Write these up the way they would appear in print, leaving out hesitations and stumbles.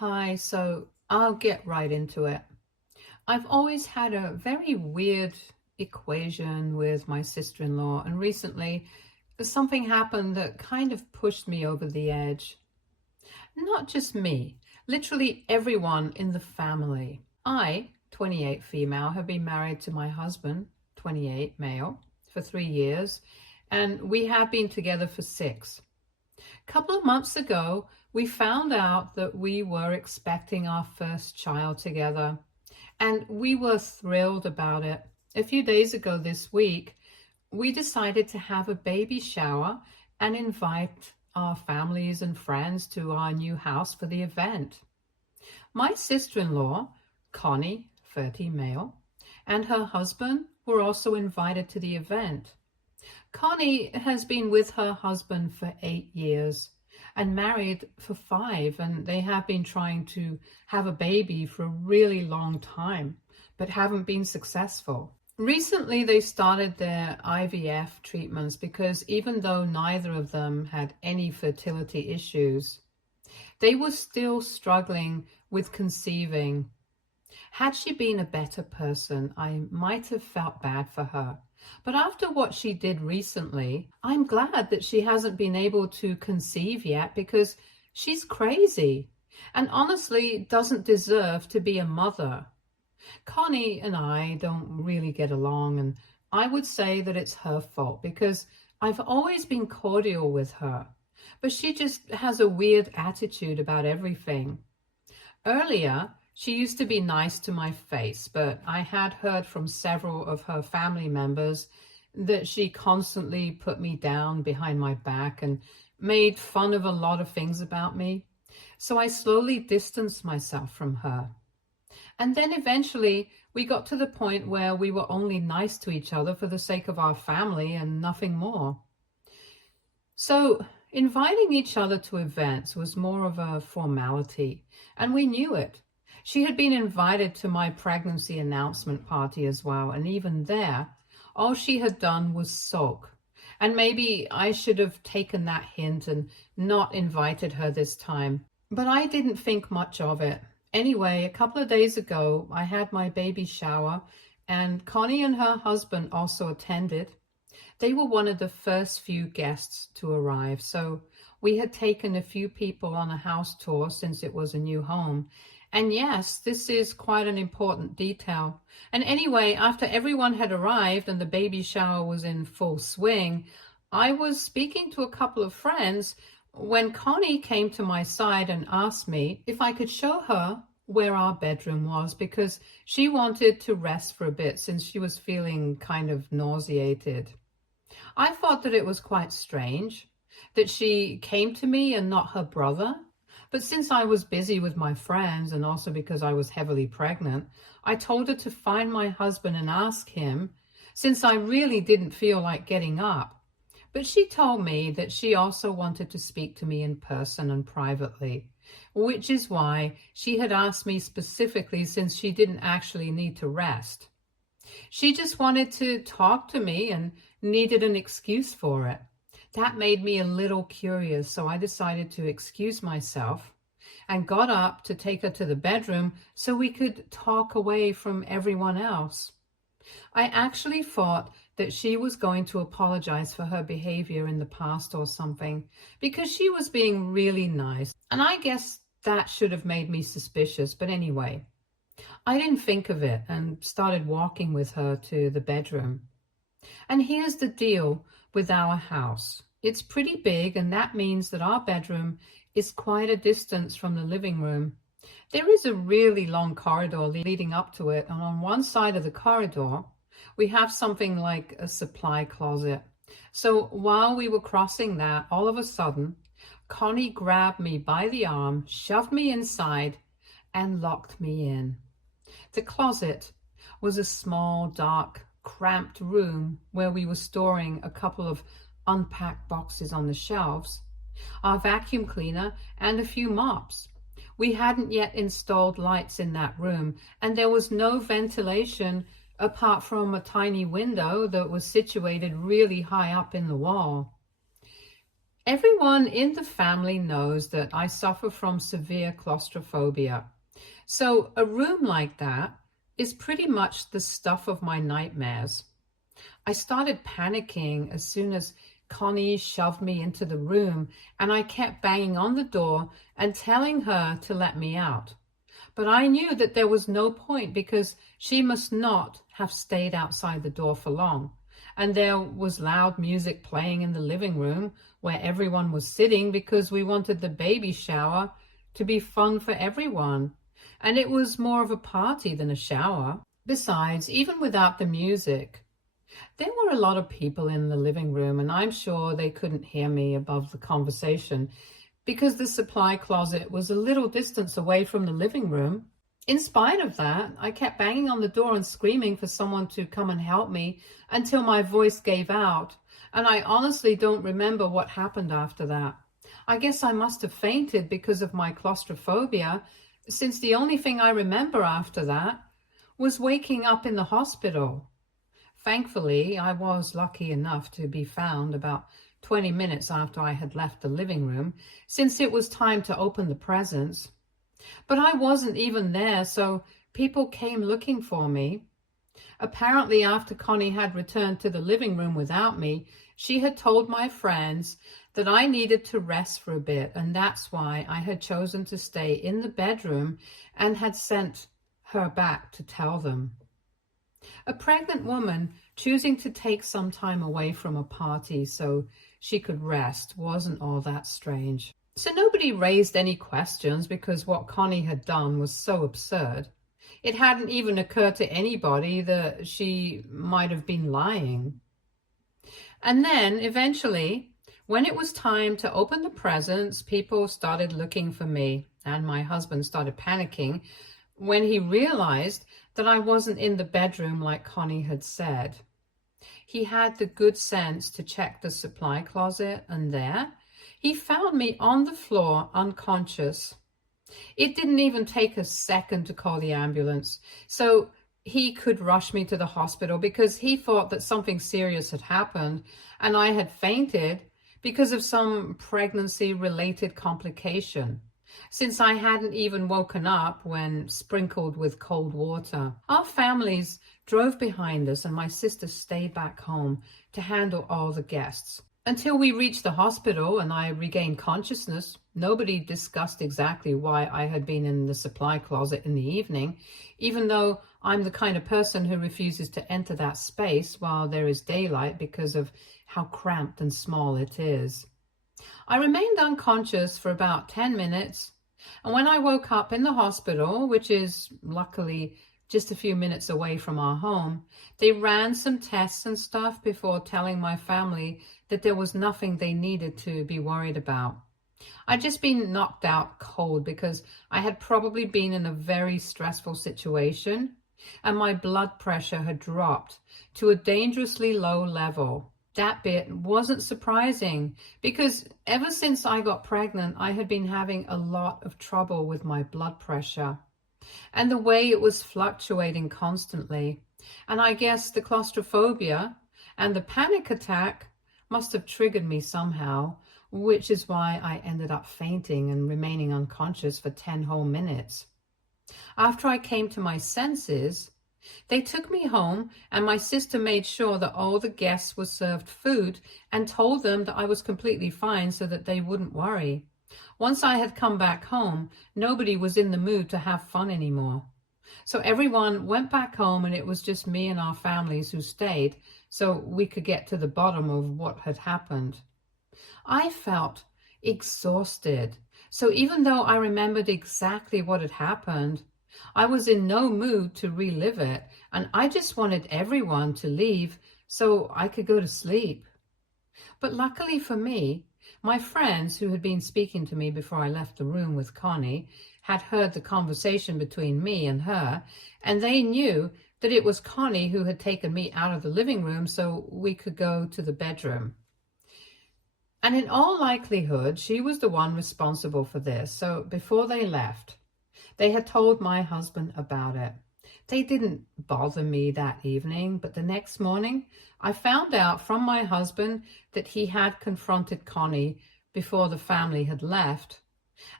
Hi, so I'll get right into it. I've always had a very weird equation with my sister-in-law, and recently something happened that kind of pushed me over the edge. Not just me, literally everyone in the family. I, 28 female, have been married to my husband, 28 male, for 3 years, and we have been together for 6. Couple of months ago, we found out that we were expecting our first child together, and we were thrilled about it. A few days ago this week, we decided to have a baby shower and invite our families and friends to our new house for the event. My sister-in-law, Connie, 30 male, and her husband were also invited to the event. Connie has been with her husband for 8 years and married for 5, and they have been trying to have a baby for a really long time, but haven't been successful. Recently, they started their IVF treatments because even though neither of them had any fertility issues, they were still struggling with conceiving. Had she been a better person, I might have felt bad for her. But after what she did recently, I'm glad that she hasn't been able to conceive yet because she's crazy and honestly doesn't deserve to be a mother. Connie and I don't really get along, and I would say that it's her fault because I've always been cordial with her, but she just has a weird attitude about everything. Earlier, she used to be nice to my face, but I had heard from several of her family members that she constantly put me down behind my back and made fun of a lot of things about me. So I slowly distanced myself from her. And then eventually we got to the point where we were only nice to each other for the sake of our family and nothing more. So inviting each other to events was more of a formality, and we knew it. She had been invited to my pregnancy announcement party as well, and even there, all she had done was sulk. And maybe I should have taken that hint and not invited her this time. But I didn't think much of it. Anyway, a couple of days ago, I had my baby shower, and Connie and her husband also attended. They were one of the first few guests to arrive, so we had taken a few people on a house tour since it was a new home. And yes, this is quite an important detail. And anyway, after everyone had arrived and the baby shower was in full swing, I was speaking to a couple of friends when Connie came to my side and asked me if I could show her where our bedroom was because she wanted to rest for a bit since she was feeling kind of nauseated. I thought that it was quite strange that she came to me and not her brother. But since I was busy with my friends and also because I was heavily pregnant, I told her to find my husband and ask him, since I really didn't feel like getting up. But she told me that she also wanted to speak to me in person and privately, which is why she had asked me specifically since she didn't actually need to rest. She just wanted to talk to me and needed an excuse for it. That made me a little curious, so I decided to excuse myself and got up to take her to the bedroom so we could talk away from everyone else. I actually thought that she was going to apologize for her behavior in the past or something because she was being really nice. And I guess that should have made me suspicious, but anyway, I didn't think of it and started walking with her to the bedroom. And here's the deal with our house. It's pretty big, and that means that our bedroom is quite a distance from the living room. There is a really long corridor leading up to it, and on one side of the corridor, we have something like a supply closet. So while we were crossing that, all of a sudden, Connie grabbed me by the arm, shoved me inside, and locked me in. The closet was a small, dark, cramped room where we were storing a couple of unpacked boxes on the shelves, our vacuum cleaner, and a few mops. We hadn't yet installed lights in that room, and there was no ventilation apart from a tiny window that was situated really high up in the wall. Everyone in the family knows that I suffer from severe claustrophobia. So a room like that is pretty much the stuff of my nightmares. I started panicking as soon as Connie shoved me into the room, and I kept banging on the door and telling her to let me out. But I knew that there was no point because she must not have stayed outside the door for long. And there was loud music playing in the living room where everyone was sitting because we wanted the baby shower to be fun for everyone. And it was more of a party than a shower. Besides, even without the music, there were a lot of people in the living room, and I'm sure they couldn't hear me above the conversation because the supply closet was a little distance away from the living room. In spite of that, I kept banging on the door and screaming for someone to come and help me until my voice gave out, and I honestly don't remember what happened after that. I guess I must have fainted because of my claustrophobia, since the only thing I remember after that was waking up in the hospital. Thankfully, I was lucky enough to be found about 20 minutes after I had left the living room, since it was time to open the presents. But I wasn't even there, so people came looking for me. Apparently, after Connie had returned to the living room without me, she had told my friends that I needed to rest for a bit, and that's why I had chosen to stay in the bedroom and had sent her back to tell them. A pregnant woman choosing to take some time away from a party so she could rest wasn't all that strange. So nobody raised any questions because what Connie had done was so absurd. It hadn't even occurred to anybody that she might have been lying. And then eventually, when it was time to open the presents, people started looking for me, and my husband started panicking when he realized that I wasn't in the bedroom like Connie had said. He had the good sense to check the supply closet, and there he found me on the floor unconscious. It didn't even take a second to call the ambulance, so he could rush me to the hospital because he thought that something serious had happened and I had fainted because of some pregnancy-related complication, since I hadn't even woken up when sprinkled with cold water. Our families drove behind us and my sister stayed back home to handle all the guests. Until we reached the hospital and I regained consciousness, nobody discussed exactly why I had been in the supply closet in the evening, even though I'm the kind of person who refuses to enter that space while there is daylight because of how cramped and small it is. I remained unconscious for about 10 minutes, and when I woke up in the hospital, which is luckily just a few minutes away from our home, they ran some tests and stuff before telling my family that there was nothing they needed to be worried about. I'd just been knocked out cold because I had probably been in a very stressful situation, and my blood pressure had dropped to a dangerously low level. That bit wasn't surprising because ever since I got pregnant, I had been having a lot of trouble with my blood pressure and the way it was fluctuating constantly. And I guess the claustrophobia and the panic attack must have triggered me somehow, which is why I ended up fainting and remaining unconscious for 10 whole minutes. After I came to my senses, they took me home, and my sister made sure that all the guests were served food and told them that I was completely fine so that they wouldn't worry. Once I had come back home, nobody was in the mood to have fun anymore. So everyone went back home, and it was just me and our families who stayed so we could get to the bottom of what had happened. I felt exhausted. So even though I remembered exactly what had happened, I was in no mood to relive it, and I just wanted everyone to leave so I could go to sleep. But luckily for me, my friends who had been speaking to me before I left the room with Connie had heard the conversation between me and her, and they knew that it was Connie who had taken me out of the living room so we could go to the bedroom. And in all likelihood, she was the one responsible for this. So before they left, they had told my husband about it. They didn't bother me that evening, but the next morning I found out from my husband that he had confronted Connie before the family had left.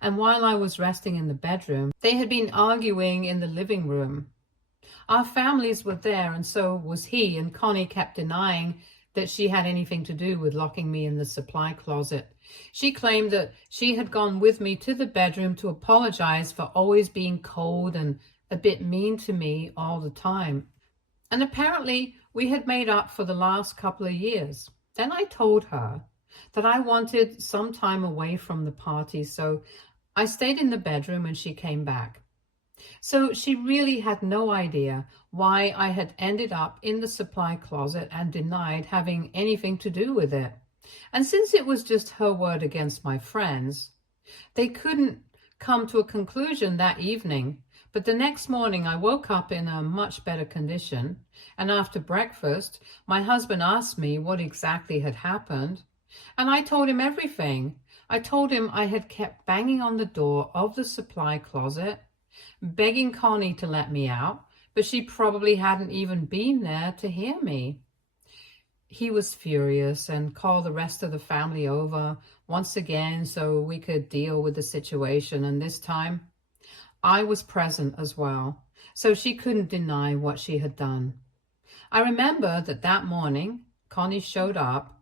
And while I was resting in the bedroom, they had been arguing in the living room. Our families were there, and so was he, and Connie kept denying that she had anything to do with locking me in the supply closet. She claimed that she had gone with me to the bedroom to apologize for always being cold and a bit mean to me all the time. And apparently we had made up for the last couple of years. Then I told her that I wanted some time away from the party, so I stayed in the bedroom and she came back. So she really had no idea why I had ended up in the supply closet and denied having anything to do with it. And since it was just her word against my friends, they couldn't come to a conclusion that evening. But the next morning I woke up in a much better condition, and after breakfast my husband asked me what exactly had happened, and I told him everything. I told him I had kept banging on the door of the supply closet, begging Connie to let me out, but she probably hadn't even been there to hear me. He was furious and called the rest of the family over once again so we could deal with the situation, and this time I was present as well, so she couldn't deny what she had done. I remember that morning Connie showed up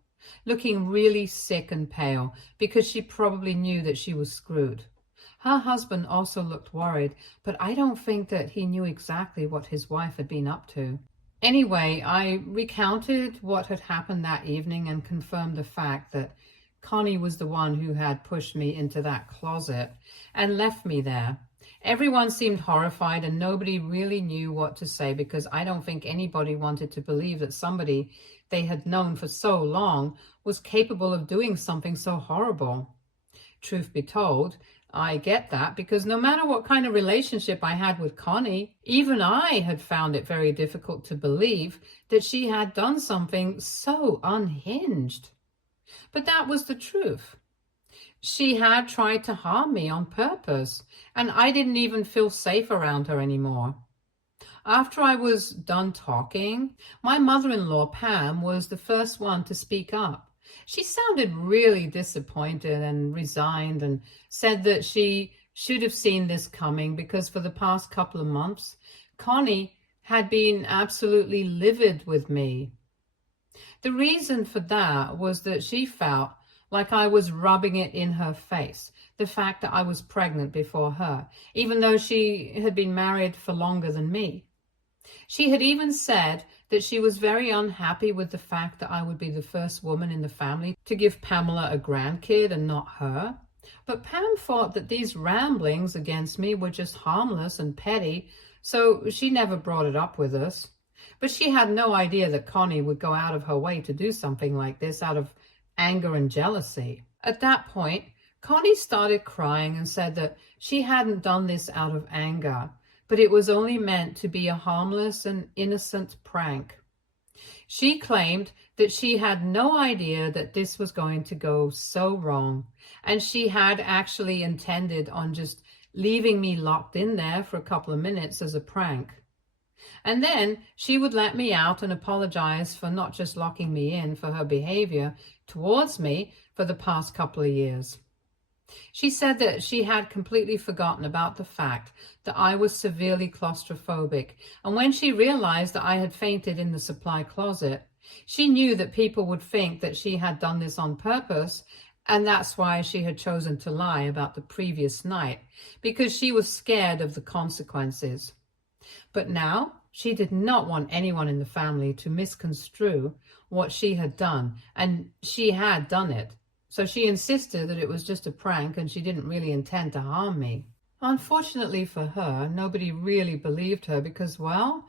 looking really sick and pale because she probably knew that she was screwed. Her husband also looked worried, but I don't think that he knew exactly what his wife had been up to. Anyway, I recounted what had happened that evening and confirmed the fact that Connie was the one who had pushed me into that closet and left me there. Everyone seemed horrified and nobody really knew what to say because I don't think anybody wanted to believe that somebody they had known for so long was capable of doing something so horrible. Truth be told, I get that because no matter what kind of relationship I had with Connie, even I had found it very difficult to believe that she had done something so unhinged. But that was the truth. She had tried to harm me on purpose, and I didn't even feel safe around her anymore. After I was done talking, my mother-in-law, Pam, was the first one to speak up. She sounded really disappointed and resigned and said that she should have seen this coming because for the past couple of months, Connie had been absolutely livid with me. The reason for that was that she felt like I was rubbing it in her face, the fact that I was pregnant before her, even though she had been married for longer than me. She had even said that she was very unhappy with the fact that I would be the first woman in the family to give Pamela a grandkid and not her. But Pam thought that these ramblings against me were just harmless and petty, so she never brought it up with us. But she had no idea that Connie would go out of her way to do something like this out of anger and jealousy. At that point, Connie started crying and said that she hadn't done this out of anger, but it was only meant to be a harmless and innocent prank. She claimed that she had no idea that this was going to go so wrong, and she had actually intended on just leaving me locked in there for a couple of minutes as a prank. And then she would let me out and apologize for not just locking me in for her behavior towards me for the past couple of years. She said that she had completely forgotten about the fact that I was severely claustrophobic, and when she realized that I had fainted in the supply closet, she knew that people would think that she had done this on purpose, and that's why she had chosen to lie about the previous night, because she was scared of the consequences. But now she did not want anyone in the family to misconstrue what she had done, and she had done it. So she insisted that it was just a prank and she didn't really intend to harm me. Unfortunately for her, nobody really believed her because, well,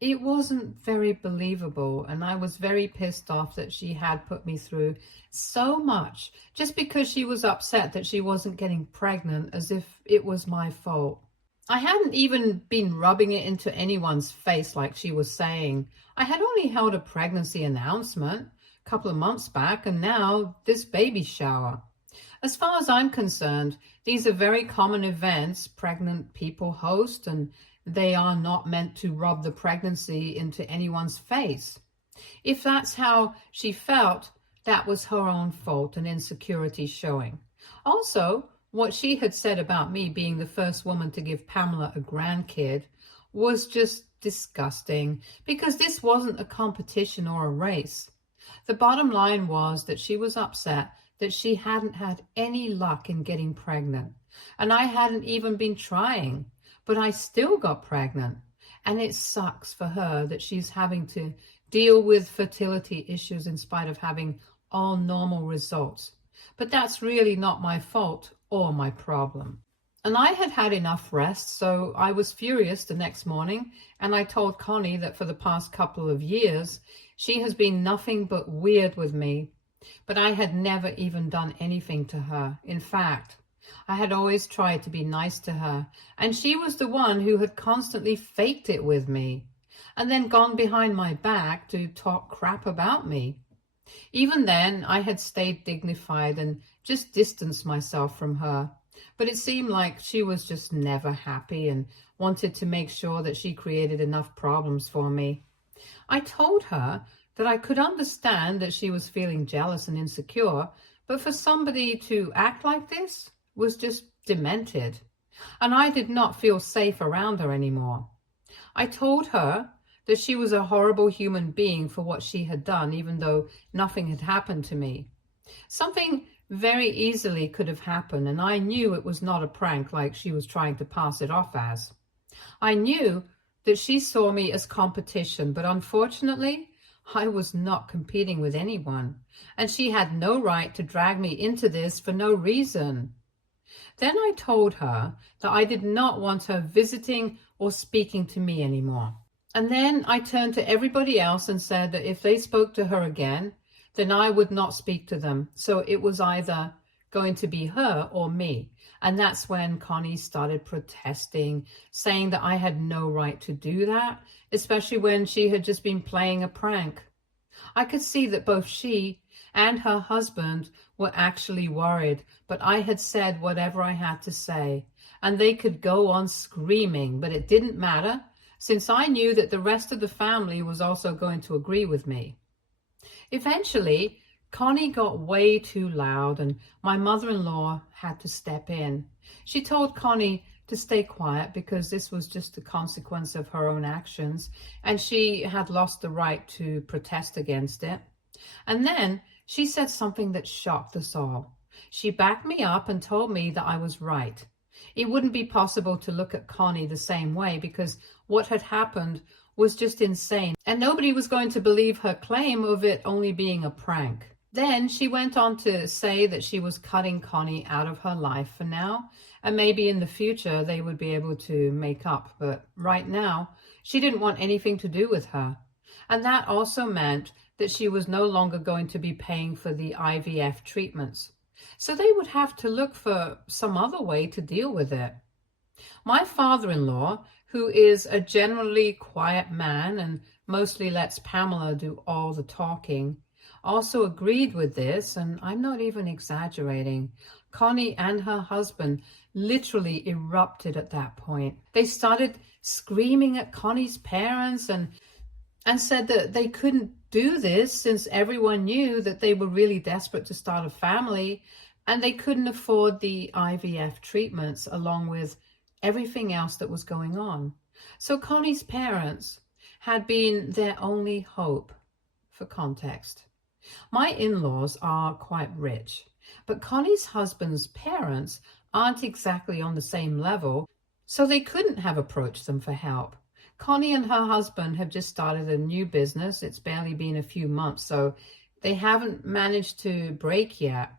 it wasn't very believable, and I was very pissed off that she had put me through so much just because she was upset that she wasn't getting pregnant, as if it was my fault. I hadn't even been rubbing it into anyone's face like she was saying. I had only held a pregnancy announcement a couple of months back, and now this baby shower. As far as I'm concerned, these are very common events pregnant people host, and they are not meant to rub the pregnancy into anyone's face. If that's how she felt, that was her own fault and insecurity showing. Also, what she had said about me being the first woman to give Pamela a grandkid was just disgusting, because this wasn't a competition or a race. The bottom line was that she was upset that she hadn't had any luck in getting pregnant, and I hadn't even been trying, but I still got pregnant. And it sucks for her that she's having to deal with fertility issues in spite of having all normal results. But that's really not my fault or my problem. And I had had enough rest, so I was furious the next morning, and I told Connie that for the past couple of years, she has been nothing but weird with me. But I had never even done anything to her. In fact, I had always tried to be nice to her, and she was the one who had constantly faked it with me, and then gone behind my back to talk crap about me. Even then, I had stayed dignified and just distanced myself from her, but it seemed like she was just never happy and wanted to make sure that she created enough problems for me. I told her that I could understand that she was feeling jealous and insecure, but for somebody to act like this was just demented, and I did not feel safe around her anymore. I told her that she was a horrible human being for what she had done, even though nothing had happened to me. Something very easily could have happened, and I knew it was not a prank like she was trying to pass it off as. I knew that she saw me as competition, but unfortunately, I was not competing with anyone, and she had no right to drag me into this for no reason. Then I told her that I did not want her visiting or speaking to me anymore. And then I turned to everybody else and said that if they spoke to her again, then I would not speak to them. So it was either going to be her or me. And that's when Connie started protesting, saying that I had no right to do that, especially when she had just been playing a prank. I could see that both she and her husband were actually worried, but I had said whatever I had to say, and they could go on screaming, but it didn't matter, since I knew that the rest of the family was also going to agree with me. Eventually, Connie got way too loud, and my mother-in-law had to step in. She told Connie to stay quiet because this was just a consequence of her own actions, and she had lost the right to protest against it. And then she said something that shocked us all. She backed me up and told me that I was right. It wouldn't be possible to look at Connie the same way because what had happened was just insane, and nobody was going to believe her claim of it only being a prank. Then she went on to say that she was cutting Connie out of her life for now, and maybe in the future they would be able to make up, but right now she didn't want anything to do with her. And that also meant that she was no longer going to be paying for the IVF treatments. So they would have to look for some other way to deal with it. My father-in-law, who is a generally quiet man and mostly lets Pamela do all the talking, also agreed with this, and I'm not even exaggerating. Connie and her husband literally erupted at that point. They started screaming at Connie's parents and said that they couldn't do this since everyone knew that they were really desperate to start a family and they couldn't afford the IVF treatments along with everything else that was going on. So Connie's parents had been their only hope. For context, my in-laws are quite rich, but Connie's husband's parents aren't exactly on the same level, so they couldn't have approached them for help. Connie and her husband have just started a new business. It's barely been a few months, so they haven't managed to break yet,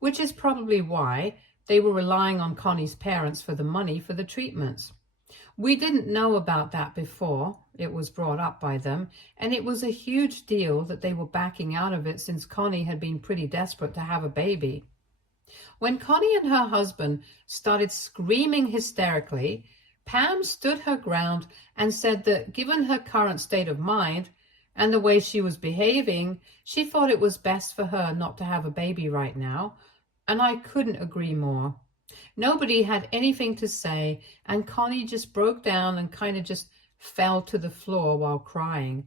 which is probably why they were relying on Connie's parents for the money for the treatments. We didn't know about that before it was brought up by them, and it was a huge deal that they were backing out of it since Connie had been pretty desperate to have a baby. When Connie and her husband started screaming hysterically, Pam stood her ground and said that given her current state of mind and the way she was behaving, she thought it was best for her not to have a baby right now, and I couldn't agree more. Nobody had anything to say, and Connie just broke down and kind of just fell to the floor while crying,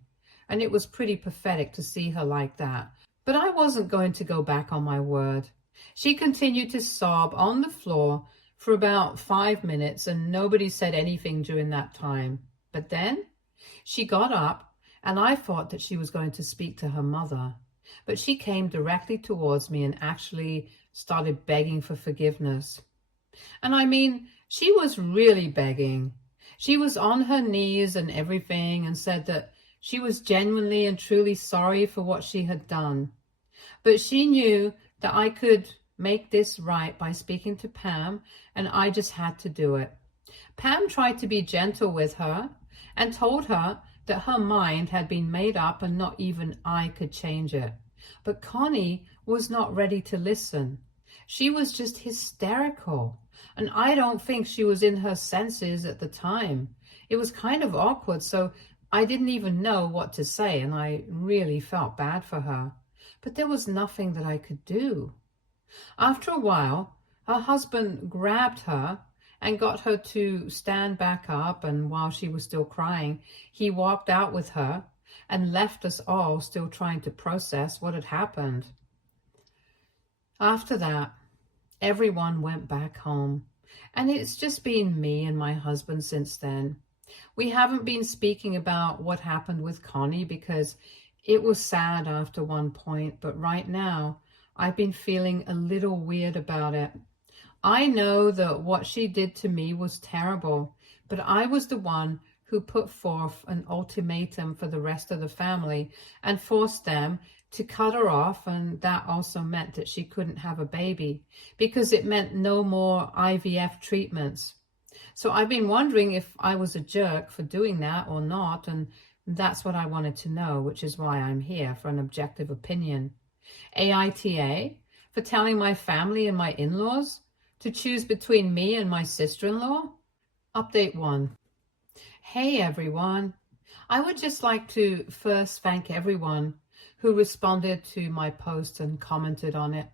and it was pretty pathetic to see her like that. But I wasn't going to go back on my word. She continued to sob on the floor for about 5 minutes, and nobody said anything during that time. But then she got up, and I thought that she was going to speak to her mother. But she came directly towards me and actually started begging for forgiveness. And I mean, she was really begging. She was on her knees and everything and said that she was genuinely and truly sorry for what she had done. But she knew that I could make this right by speaking to Pam, and I just had to do it. Pam tried to be gentle with her and told her that her mind had been made up and not even I could change it. But Connie was not ready to listen. She was just hysterical, and I don't think she was in her senses at the time. It was kind of awkward, so I didn't even know what to say, and I really felt bad for her. But there was nothing that I could do. After a while, her husband grabbed her and got her to stand back up, and while she was still crying, he walked out with her and left us all still trying to process what had happened. After that, everyone went back home, and it's just been me and my husband since then. We haven't been speaking about what happened with Connie because it was sad after one point, but right now I've been feeling a little weird about it. I know that what she did to me was terrible, but I was the one who put forth an ultimatum for the rest of the family and forced them to cut her off, and that also meant that she couldn't have a baby because it meant no more IVF treatments. So I've been wondering if I was a jerk for doing that or not, and that's what I wanted to know, which is why I'm here for an objective opinion. AITA, for telling my family and my in-laws to choose between me and my sister-in-law? Update 1. Hey everyone. I would just like to first thank everyone who responded to my post and commented on it.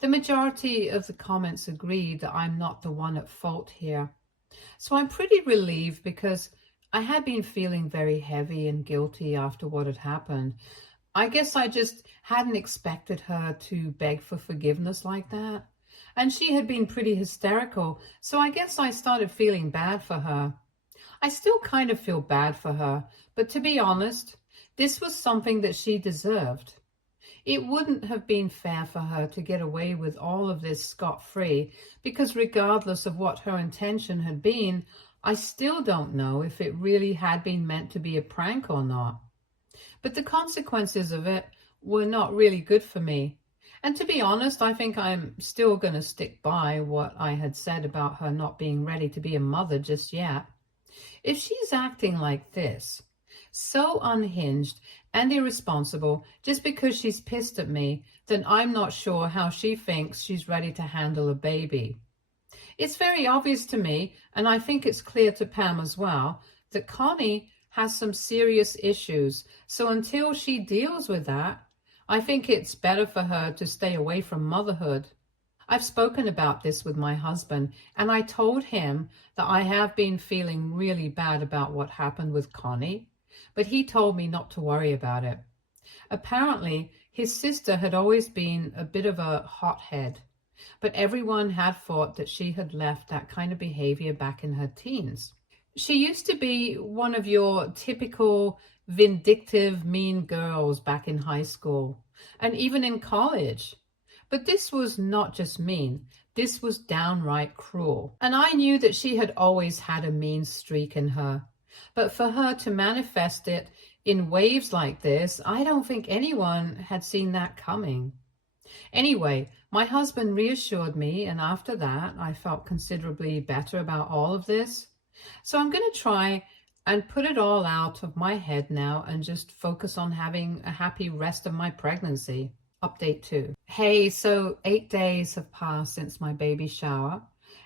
The majority of the comments agreed that I'm not the one at fault here. So I'm pretty relieved because I had been feeling very heavy and guilty after what had happened. I guess I just hadn't expected her to beg for forgiveness like that. And she had been pretty hysterical, so I guess I started feeling bad for her. I still kind of feel bad for her, but to be honest, this was something that she deserved. It wouldn't have been fair for her to get away with all of this scot-free, because regardless of what her intention had been, I still don't know if it really had been meant to be a prank or not. But the consequences of it were not really good for me. And to be honest, I think I'm still going to stick by what I had said about her not being ready to be a mother just yet. If she's acting like this, so unhinged and irresponsible just because she's pissed at me, then I'm not sure how she thinks she's ready to handle a baby. It's very obvious to me, and I think it's clear to Pam as well, that Connie has some serious issues. So until she deals with that, I think it's better for her to stay away from motherhood. I've spoken about this with my husband, and I told him that I have been feeling really bad about what happened with Connie, but he told me not to worry about it. Apparently, his sister had always been a bit of a hothead, but everyone had thought that she had left that kind of behavior back in her teens. She used to be one of your typical vindictive, mean girls back in high school and even in college. But this was not just mean, this was downright cruel. And I knew that she had always had a mean streak in her. But for her to manifest it in waves like this, I don't think anyone had seen that coming. Anyway, my husband reassured me, and after that, I felt considerably better about all of this. So I'm going to try and put it all out of my head now and just focus on having a happy rest of my pregnancy. Update 2. Hey, so 8 days have passed since my baby shower,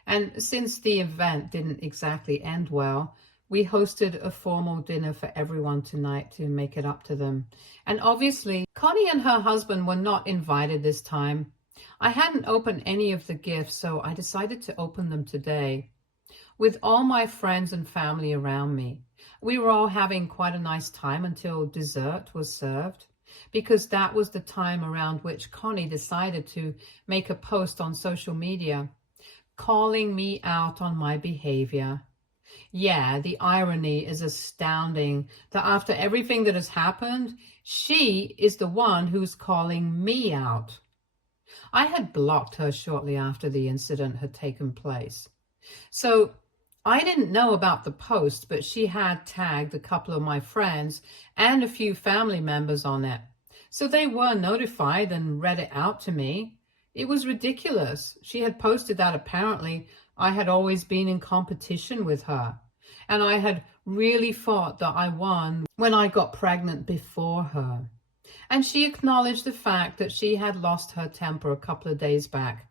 and since the event didn't exactly end well, we hosted a formal dinner for everyone tonight to make it up to them. And obviously, Connie and her husband were not invited this time. I hadn't opened any of the gifts, so I decided to open them today. With all my friends and family around me, we were all having quite a nice time until dessert was served. because that was the time around which Connie decided to make a post on social media calling me out on my behavior. Yeah, the irony is astounding that after everything that has happened, she is the one who's calling me out. I had blocked her shortly after the incident had taken place. So I didn't know about the post, but she had tagged a couple of my friends and a few family members on it. So they were notified and read it out to me. It was ridiculous. She had posted that apparently I had always been in competition with her, and I had really thought that I won when I got pregnant before her. And she acknowledged the fact that she had lost her temper a couple of days back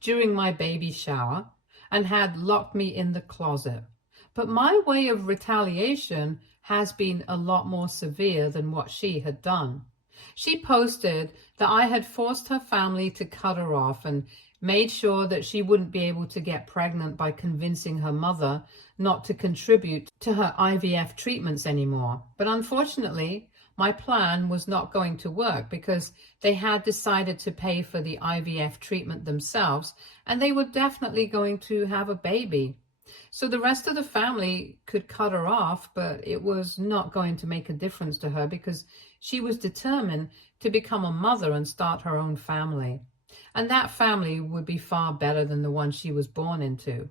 during my baby shower and had locked me in the closet. But my way of retaliation has been a lot more severe than what she had done. She posted that I had forced her family to cut her off and made sure that she wouldn't be able to get pregnant by convincing her mother not to contribute to her IVF treatments anymore. But unfortunately, my plan was not going to work because they had decided to pay for the IVF treatment themselves, and they were definitely going to have a baby. So the rest of the family could cut her off, but it was not going to make a difference to her because she was determined to become a mother and start her own family. And that family would be far better than the one she was born into.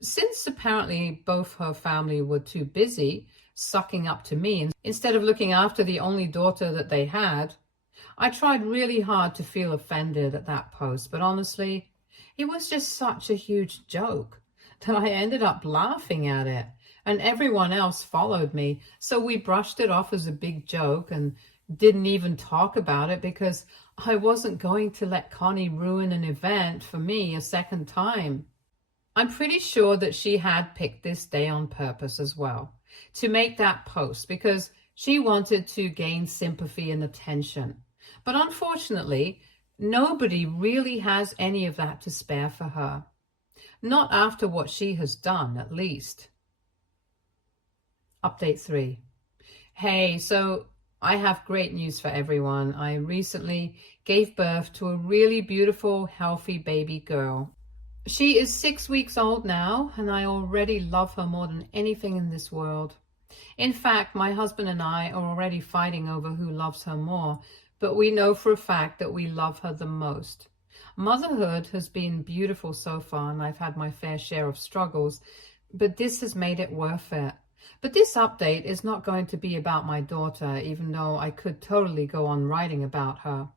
Since apparently both her family were too busy sucking up to me instead of looking after the only daughter that they had, I tried really hard to feel offended at that post, but honestly, it was just such a huge joke that I ended up laughing at it, and everyone else followed me. So we brushed it off as a big joke and didn't even talk about it because I wasn't going to let Connie ruin an event for me a second time. I'm pretty sure that she had picked this day on purpose as well to make that post because she wanted to gain sympathy and attention. But unfortunately, nobody really has any of that to spare for her. Not after what she has done, at least. Update 3. Hey, so I have great news for everyone. I recently gave birth to a really beautiful, healthy baby girl. She is 6 weeks old now, and I already love her more than anything in this world. In fact, my husband and I are already fighting over who loves her more, but we know for a fact that we love her the most. Motherhood has been beautiful so far, and I've had my fair share of struggles, but this has made it worth it. But this update is not going to be about my daughter, even though I could totally go on writing about her.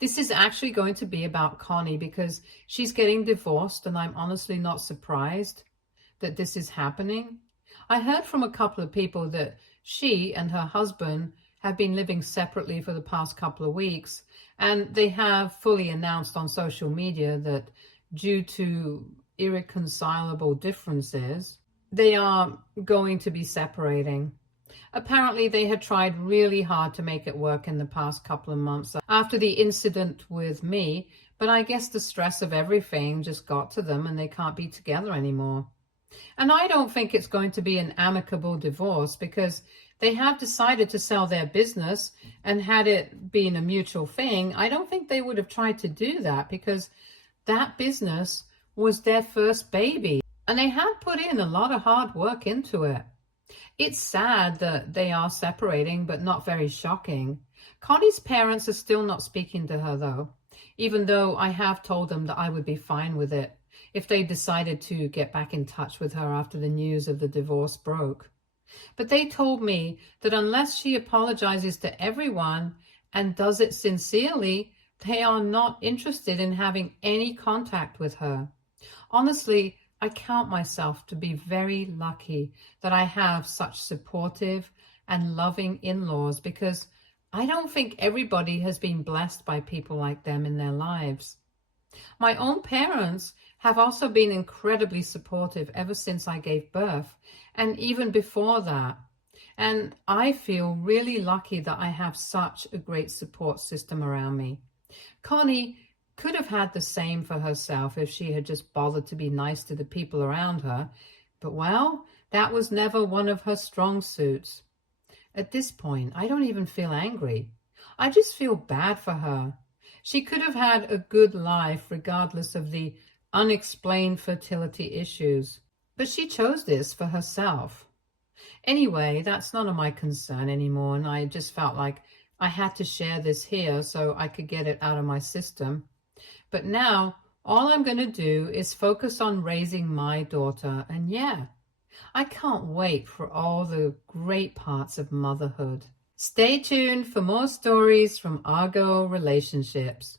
This is actually going to be about Connie because she's getting divorced, and I'm honestly not surprised that this is happening. I heard from a couple of people that she and her husband have been living separately for the past couple of weeks, and they have fully announced on social media that due to irreconcilable differences, they are going to be separating. Apparently, they had tried really hard to make it work in the past couple of months after the incident with me, but I guess the stress of everything just got to them and they can't be together anymore. And I don't think it's going to be an amicable divorce because they have decided to sell their business, and had it been a mutual thing, I don't think they would have tried to do that because that business was their first baby and they had put in a lot of hard work into it. It's sad that they are separating, but not very shocking. Connie's parents are still not speaking to her though, even though I have told them that I would be fine with it if they decided to get back in touch with her after the news of the divorce broke. But they told me that unless she apologizes to everyone and does it sincerely, they are not interested in having any contact with her. Honestly, I count myself to be very lucky that I have such supportive and loving in-laws because I don't think everybody has been blessed by people like them in their lives. My own parents have also been incredibly supportive ever since I gave birth, and even before that. And I feel really lucky that I have such a great support system around me. Connie could have had the same for herself if she had just bothered to be nice to the people around her, but well, that was never one of her strong suits. At this point, I don't even feel angry. I just feel bad for her. She could have had a good life regardless of the unexplained fertility issues. But she chose this for herself. Anyway, that's none of my concern anymore, and I just felt like I had to share this here so I could get it out of my system. But now, all I'm going to do is focus on raising my daughter, and yeah, I can't wait for all the great parts of motherhood. Stay tuned for more stories from Argo Relationships.